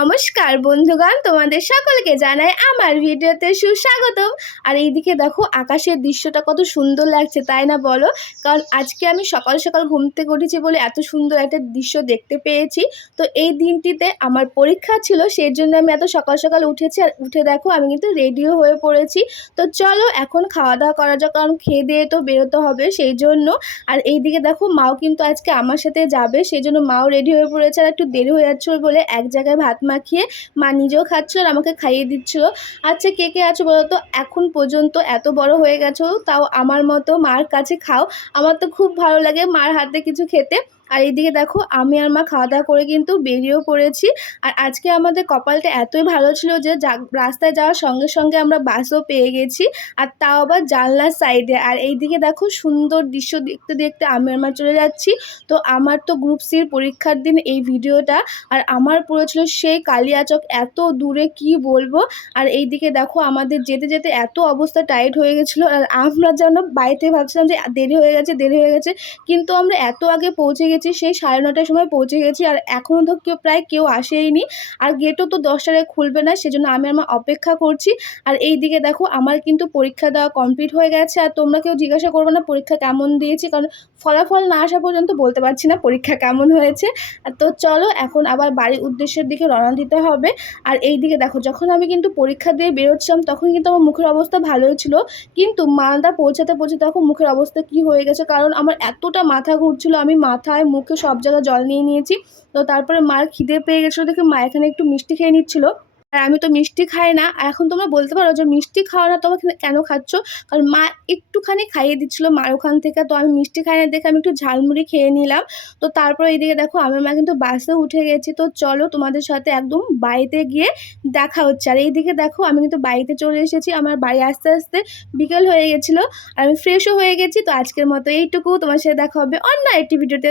নমস্কার বন্ধুগণ, তোমাদের সকলকে জানাই আমার ভিডিওতে সুস্বাগতম। আর এইদিকে দেখো আকাশের দৃশ্যটা কত সুন্দর লাগছে, তাই না বলো? কারণ আজকে আমি সকাল সকাল ঘুম থেকে উঠেছি বলে এত সুন্দর একটা দৃশ্য দেখতে পেয়েছি। তো এই দিনটিতে আমার পরীক্ষা ছিল, সেই জন্য আমি এত সকাল সকাল উঠেছি। আর উঠে দেখো আমি কিন্তু রেডিও হয়ে পড়েছি। তো চলো এখন খাওয়া দাওয়া করা যাক, কারণ খেয়ে দিয়ে তো বেরোতে হবে সেই জন্য। আর এইদিকে দেখো মাও কিন্তু আজকে আমার সাথে যাবে, সেই জন্য মাও রেডি হয়ে পড়েছে। আর একটু দেরি হয়ে যাচ্ছিল বলে এক জায়গায় ভাত মাখিয়ে মা নিজেও খাচ্ছিল আর আমাকে খাইয়ে দিচ্ছিল। আচ্ছা, কে কে আছো বলো তো? এখন পর্যন্ত এত বড় হয়ে গেছো, তাও আমার মতো মার কাছে খাও। আমার তো খুব ভালো লাগে মার হাতে কিছু খেতে। আর এইদিকে দেখো আমি আর মা খাওয়া দাওয়া করে কিন্তু বেরিয়েও পড়েছি। আর আজকে আমাদের কপালটা এতই ভালো ছিল যে রাস্তায় যাওয়ার সঙ্গে সঙ্গে আমরা বাসও পেয়ে গেছি, আর তাও আবার জানলার সাইডে। আর এইদিকে দেখো সুন্দর দৃশ্য দেখতে দেখতে আমি আর মা চলে যাচ্ছি। তো আমার তো গ্রুপ সির পরীক্ষার দিন এই ভিডিওটা। আর আমার পড়েছিল সেই কালিয়াচক, এত দূরে কি বলবো। আর এইদিকে দেখো আমাদের যেতে যেতে এত অবস্থা টাইট হয়ে গেছিলো। আর আমরা যেন বাড়িতে ভাবছিলাম যে দেরি হয়ে গেছে দেরি হয়ে গেছে, কিন্তু আমরা এত আগে পৌঁছে গেছি, সেই 9:30টার সময় পৌঁছে গেছি। আর এখনও তো প্রায় কেউ আসেইনি। আর গেটও তো 10টায় খুলবে না, সেজন্য আমি আমার অপেক্ষা করছি। আর এইদিকে দেখো আমার কিন্তু পরীক্ষা দেওয়া কমপ্লিট হয়ে গেছে। আর তোমরা কেউ জিজ্ঞাসা করবে না পরীক্ষা কেমন দিয়েছি, কারণ ফলাফল না আসা পর্যন্ত বলতে পারছি না পরীক্ষা কেমন হয়েছে। তো চলো এখন আবার বাড়ির উদ্দেশ্যের দিকে রওনা দিতে হবে। আর এই দিকে দেখো যখন আমি কিন্তু পরীক্ষা দিয়ে বেরোচ্ছিলাম তখন কিন্তু আমার মুখের অবস্থা ভালোই ছিল, কিন্তু মালদা পৌঁছাতে পৌঁছাতে তখন মুখের অবস্থা কি হয়ে গেছে, কারণ আমার এতটা মাথা ঘুরছিল, আমি মাথায় মুখে সব জায়গায় জল নিয়ে নিয়েছি। তো তারপরে মার খিদে পেয়ে গেছিলো দেখে মা এখানে একটু মিষ্টি খেয়ে নিচ্ছিল। আর আমি তো মিষ্টি খাই না। আর এখন তোমরা বলতে পারো যে মিষ্টি খাও না তোমাকে কেন খাচ্ছ, কারণ মা একটুখানি খাইয়ে দিচ্ছিলো মার ওখান থেকে। তো আমি মিষ্টি খাই না দেখে আমি একটু ঝালমুড়ি খেয়ে নিলাম। তো তারপর এইদিকে দেখো আমার মা কিন্তু বাসে উঠে গেছি। তো চলো তোমাদের সাথে একদম বাড়িতে গিয়ে দেখা হচ্ছে। আর এইদিকে দেখো আমি কিন্তু বাড়িতে চলে এসেছি, আমার বাড়ি আস্তে আস্তে বিকেল হয়ে গেছিলো। আর আমি ফ্রেশও হয়ে গেছি। তো আজকের মতো এইটুকু, তোমার সাথে দেখা হবে অন্য একটি ভিডিওতে।